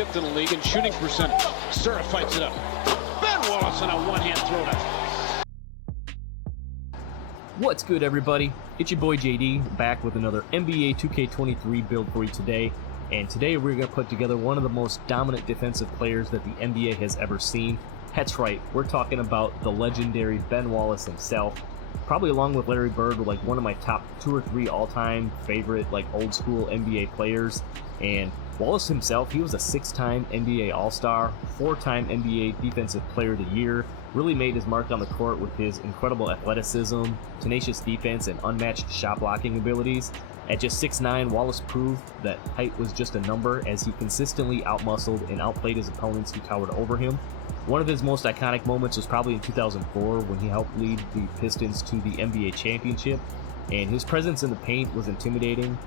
fifth in the league in shooting percentage. Sura fights it up. Ben Wallace on a one-hand throwdown. What's good, everybody? It's your boy JD, back with another NBA 2K23 build for you today. And today we're going to put together one of the most dominant defensive players that the NBA has ever seen. That's right, we're talking about the legendary Ben Wallace himself. Probably along with Larry Bird, were like one of my top 2 or 3 all-time favorite old school NBA players. And Wallace himself, he was a 6-time NBA All-Star, 4-time NBA Defensive Player of the Year, really made his mark on the court with his incredible athleticism, tenacious defense, and unmatched shot blocking abilities. At just 6'9", Wallace proved that height was just a number as he consistently outmuscled and outplayed his opponents who towered over him. One of his most iconic moments was probably in 2004 when he helped lead the Pistons to the NBA championship, and his presence in the paint was intimidating.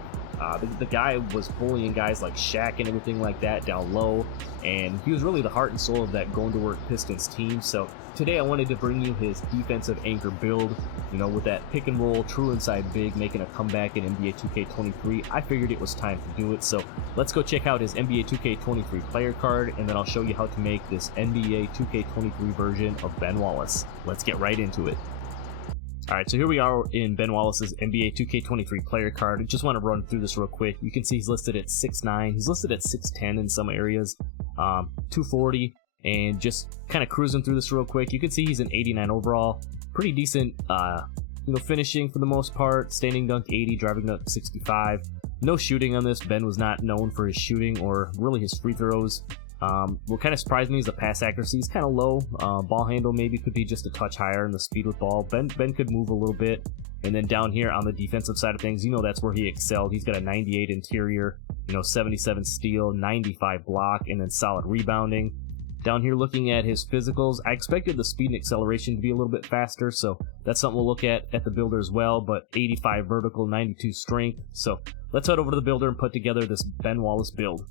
The guy was bullying guys like Shaq and everything like that down low, and he was really the heart and soul of that going-to-work Pistons team. So today I wanted to bring you his defensive anchor build, with that pick-and-roll true inside big making a comeback in NBA 2K23. I figured it was time to do it, so let's go check out his NBA 2K23 player card, and then I'll show you how to make this NBA 2K23 version of Ben Wallace. Let's get right into it. Alright, so here we are in Ben Wallace's NBA 2K23 player card. I just want to run through this real quick. You can see he's listed at 6'9", he's listed at 6'10" in some areas, 240, and just kind of cruising through this real quick. You can see he's an 89 overall, pretty decent, finishing for the most part, standing dunk 80, driving dunk 65. No shooting on this. Ben was not known for his shooting or really his free throws. What kind of surprised me is the pass accuracy is kind of low. Ball handle maybe could be just a touch higher, and the speed with ball. Ben could move a little bit. And then down here on the defensive side of things, that's where he excelled. He's got a 98 interior, 77 steal, 95 block, and then solid rebounding. Down here looking at his physicals, I expected the speed and acceleration to be a little bit faster, so that's something we'll look at the builder as well, but 85 vertical, 92 strength. So let's head over to the builder and put together this Ben Wallace build.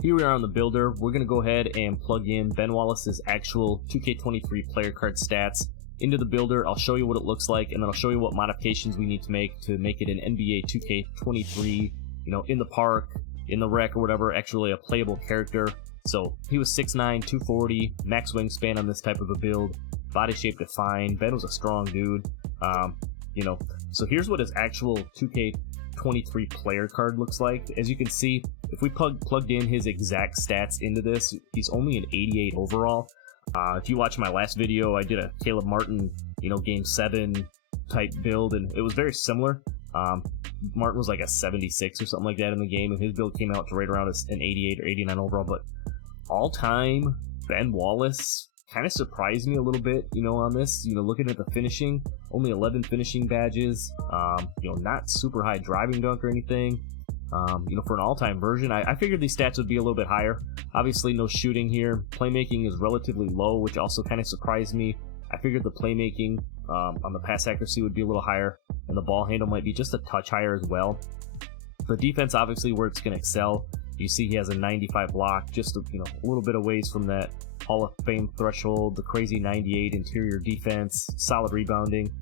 Here we are on the builder. We're going to go ahead and plug in Ben Wallace's actual 2K23 player card stats into the builder. I'll show you what it looks like, and then I'll show you what modifications we need to make it an NBA 2K23, in the park, in the rec or whatever, actually a playable character. So he was 6'9", 240, max wingspan on this type of a build, body shape defined. Ben was a strong dude. So here's what his actual 2K23 player card looks like. As you can see, if we plugged in his exact stats into this, he's only an 88 overall. If you watch my last video, I did a Caleb Martin, game 7 type build, and it was very similar. Martin was like a 76 or something like that in the game, and his build came out to right around an 88 or 89 overall. But all-time Ben Wallace kind of surprised me a little bit, on this. Looking at the finishing, only 11 finishing badges, not super high driving dunk or anything. For an all-time version, I figured these stats would be a little bit higher. Obviously, no shooting here. Playmaking is relatively low, which also kind of surprised me. I figured the playmaking on the pass accuracy would be a little higher, and the ball handle might be just a touch higher as well. The defense, obviously, where it's going to excel. You see he has a 95 block, just a little bit of ways from that Hall of Fame threshold. The crazy 98 interior defense, solid rebounding.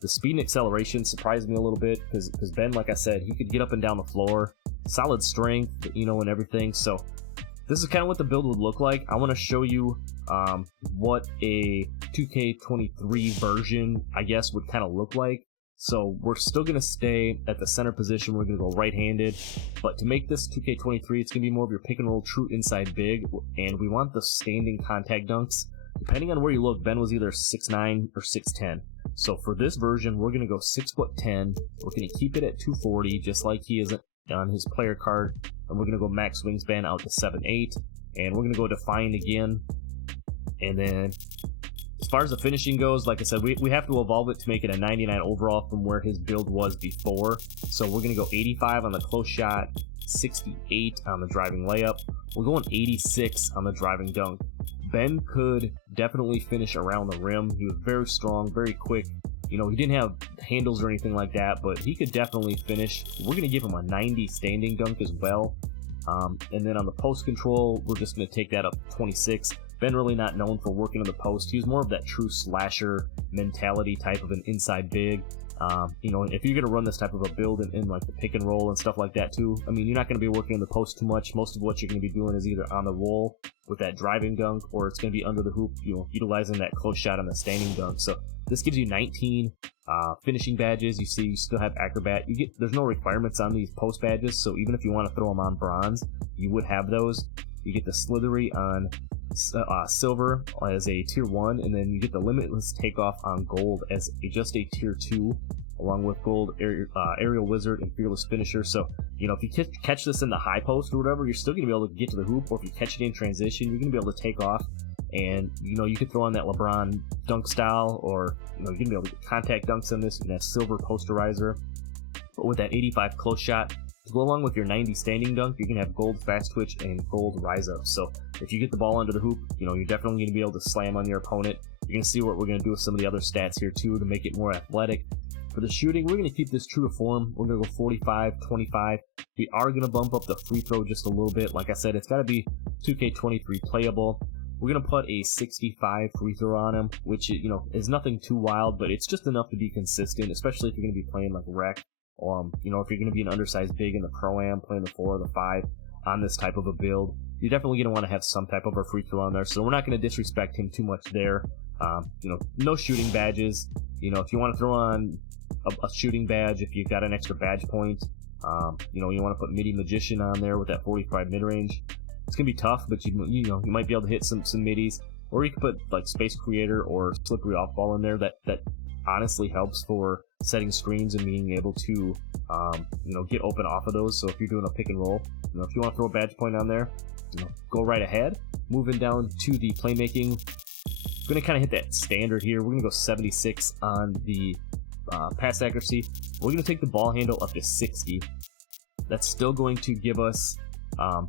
The speed and acceleration surprised me a little bit because Ben, like I said, he could get up and down the floor. Solid strength, and everything. So this is kind of what the build would look like. I want to show you what a 2K23 version, I guess, would kind of look like. So we're still going to stay at the center position. We're going to go right-handed. But to make this 2K23, it's going to be more of your pick-and-roll true inside big. And we want the standing contact dunks. Depending on where you look, Ben was either 6'9" or 6'10". So for this version, we're going to go 6'10". We're going to keep it at 240, just like he is on his player card. And we're going to go max wingspan out to 7'8". And we're going to go defined again. And then as far as the finishing goes, like I said, we have to evolve it to make it a 99 overall from where his build was before. So we're going to go 85 on the close shot, 68 on the driving layup. We're going 86 on the driving dunk. Ben could definitely finish around the rim. He was very strong, very quick. He didn't have handles or anything like that, but he could definitely finish. We're going to give him a 90 standing dunk as well. And then on the post control, we're just going to take that up 26. Ben really not known for working in the post. He was more of that true slasher mentality type of an inside big. You know, if you're going to run this type of a build in like the pick and roll and stuff like that too, I mean, you're not going to be working in the post too much. Most of what you're going to be doing is either on the roll with that driving dunk, or it's going to be under the hoop, you know, utilizing that close shot on the standing dunk. So this gives you 19 finishing badges. You see, you still have acrobat. There's no requirements on these post badges, so even if you want to throw them on bronze, you would have those. You get the slithery on silver as a tier 1, and then you get the limitless takeoff on gold as just a tier 2, along with gold aerial wizard and fearless finisher. So, you know, if you catch this in the high post or whatever, you're still going to be able to get to the hoop, or if you catch it in transition, you're going to be able to take off, and, you know, you could throw on that LeBron dunk style, or, you know, you're going to be able to get contact dunks on this. You can have silver posterizer, but with that 85 close shot, to go along with your 90 standing dunk, you can have gold fast twitch and gold rise up. So if you get the ball under the hoop, you know, you're definitely going to be able to slam on your opponent. You're going to see what we're going to do with some of the other stats here too to make it more athletic. For the shooting, we're going to keep this true to form. We're going to go 45-25. We are going to bump up the free throw just a little bit. Like I said, it's got to be 2K23 playable. We're going to put a 65 free throw on him, which, you know, is nothing too wild, but it's just enough to be consistent, especially if you're going to be playing like rec. You know, if you're going to be an undersized big in the Pro-Am, playing the 4 or the 5 on this type of a build, you're definitely going to want to have some type of a free throw on there, so we're not going to disrespect him too much there. You know, no shooting badges. You know, if you want to throw on a shooting badge, if you've got an extra badge point, you know, you want to put Midi Magician on there with that 45 mid-range. It's going to be tough, but you know, you might be able to hit some middies, or you could put like Space Creator or Slippery Off Ball in there. That honestly helps for setting screens and being able to, you know, get open off of those. So if you're doing a pick and roll, you know, if you want to throw a badge point on there, you know, go right ahead. Moving down to the playmaking, going to kind of hit that standard here. We're going to go 76 on the pass accuracy. We're going to take the ball handle up to 60. That's still going to give us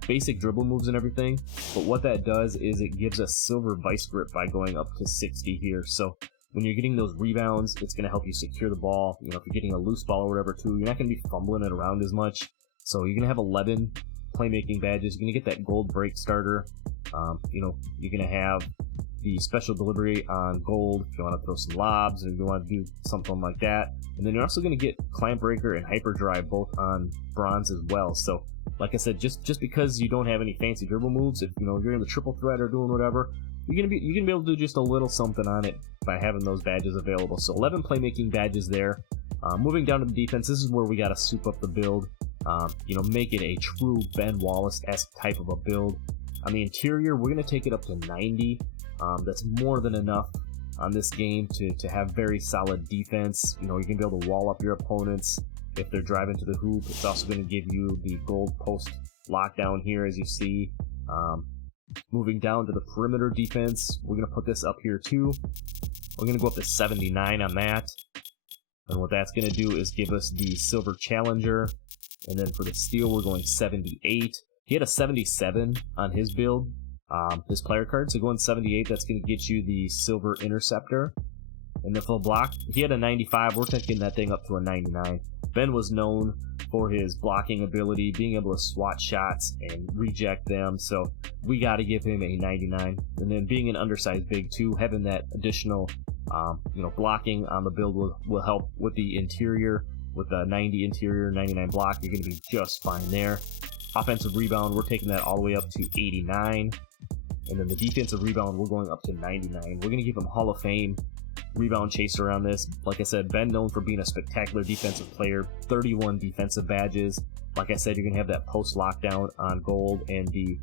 basic dribble moves and everything, but what that does is it gives us silver vice grip by going up to 60 here. So when you're getting those rebounds, it's going to help you secure the ball. You know, if you're getting a loose ball or whatever too, you're not going to be fumbling it around as much. So you're going to have 11 playmaking badges. You're going to get that gold break starter. You know, you're going to have the special delivery on gold if you want to throw some lobs or you want to do something like that. And then you're also going to get clamp breaker and hyperdrive both on bronze as well. So like I said, just because you don't have any fancy dribble moves, if you know you're in the triple threat or doing whatever, you're gonna be able to do just a little something on it by having those badges available. So 11 playmaking badges there. Moving down to the defense, this is where we got to soup up the build. You know, make it a true Ben Wallace-esque type of a build. On the interior, we're gonna take it up to 90. That's more than enough on this game to have very solid defense. You know, you're gonna be able to wall up your opponents if they're driving to the hoop. It's also going to give you the gold post lockdown here, as you see. Moving down to the perimeter defense, we're going to put this up here too. We're going to go up to 79 on that. And what that's going to do is give us the silver challenger. And then for the steal, we're going 78. He had a 77 on his build, his player card. So going 78, that's going to get you the silver interceptor. And then for the block, he had a 95. We're taking that thing up to a 99. Ben was known for his blocking ability, being able to swat shots and reject them, so we got to give him a 99. And then being an undersized big too, having that additional, you know, blocking on the build will help with the interior. With a 90 interior, 99 block, you're going to be just fine there. Offensive rebound, we're taking that all the way up to 89. And then the defensive rebound, we're going up to 99. We're going to give him Hall of Fame rebound chaser on this. Like I said, Ben known for being a spectacular defensive player, 31 defensive badges. Like I said, you're going to have that post lockdown on gold and the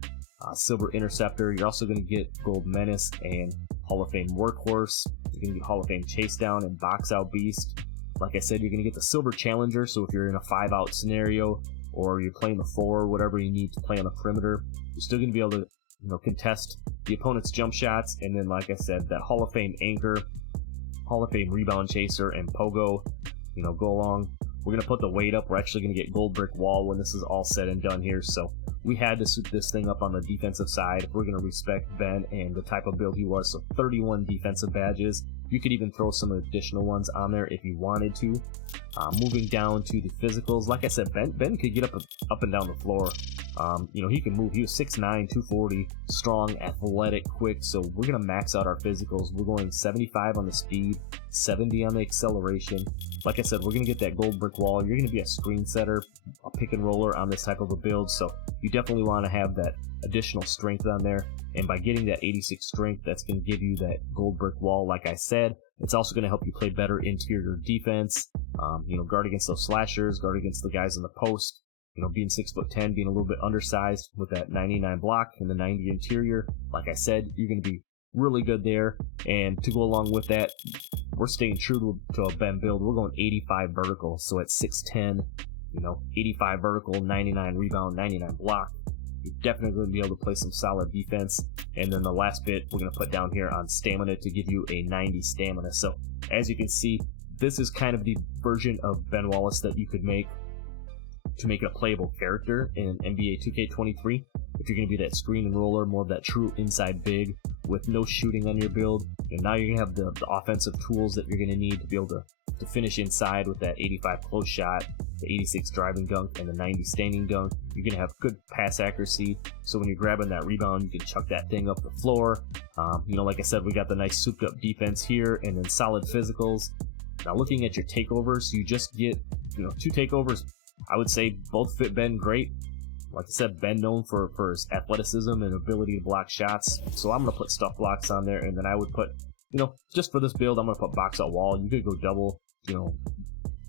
silver interceptor. You're also going to get gold menace and Hall of Fame workhorse. You're going to get Hall of Fame chase down and box out beast. Like I said, you're going to get the silver challenger, so if you're in a 5-out scenario or you're playing the 4, whatever you need to play on the perimeter, you're still going to be able to, you know, contest the opponent's jump shots. And then, like I said, that Hall of Fame anchor, Hall of Fame rebound chaser, and pogo, you know, go along. We're going to put the weight up. We're actually going to get gold brick wall when this is all said and done here. So we had to suit this thing up on the defensive side. We're going to respect Ben and the type of build he was. So 31 defensive badges. You could even throw some additional ones on there if you wanted to. Moving down to the physicals, like I said, Ben could get up and down the floor. You know, he can move. He was 6'9", 240, strong, athletic, quick. So we're going to max out our physicals. We're going 75 on the speed, 70 on the acceleration. Like I said, we're going to get that gold brick wall. You're going to be a screen setter, a pick and roller on this type of a build. So you definitely want to have that additional strength on there. And by getting that 86 strength, that's going to give you that gold brick wall. Like I said, it's also going to help you play better interior defense. You know, guard against those slashers, guard against the guys in the post. You know, being 6'10", being a little bit undersized with that 99 block and the 90 interior. Like I said, you're going to be really good there. And to go along with that, we're staying true to a Ben build. We're going 85 vertical. So at 6'10", you know, 85 vertical, 99 rebound, 99 block. You're definitely going to be able to play some solid defense. And then the last bit we're going to put down here on stamina to give you a 90 stamina. So as you can see, this is kind of the version of Ben Wallace that you could make to make it a playable character in NBA 2K23. If you're going to be that screen and roller, more of that true inside big with no shooting on your build, and now you're going to have the offensive tools that you're going to need to be able to finish inside with that 85 close shot, the 86 driving dunk, and the 90 standing dunk. You're going to have good pass accuracy, so when you're grabbing that rebound, you can chuck that thing up the floor. You know, like I said, we got the nice souped up defense here, and then solid physicals. Now looking at your takeovers, you just get, you know, 2 takeovers. I would say both fit Ben great. Like I said, Ben known for his athleticism and ability to block shots. So I'm going to put stuff blocks on there, and then I would put, you know, just for this build, I'm going to put box out wall. You could go double, you know,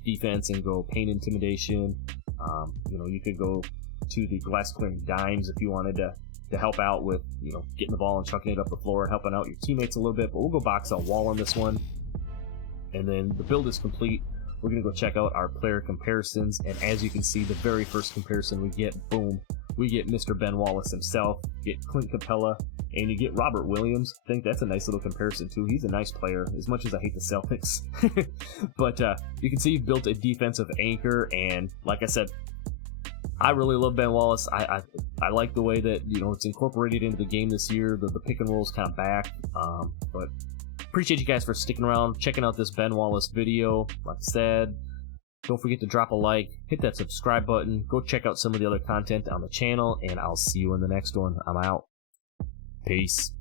defense and go paint intimidation. You know, you could go to the glass clearing dimes if you wanted to help out with, you know, getting the ball and chucking it up the floor and helping out your teammates a little bit. But we'll go box out wall on this one. And then the build is complete. We're going to go check out our player comparisons, and as you can see, the very first comparison we get, boom, we get Mr. Ben Wallace himself, get Clint Capella, and you get Robert Williams. I think that's a nice little comparison too. He's a nice player, as much as I hate the Celtics. But you can see he built a defensive anchor, and like I said, I really love Ben Wallace. I like the way that, you know, it's incorporated into the game this year. The pick and roll's kind of back, but appreciate you guys for sticking around, checking out this Ben Wallace video. Like I said, don't forget to drop a like, hit that subscribe button, go check out some of the other content on the channel, and I'll see you in the next one. I'm out. Peace.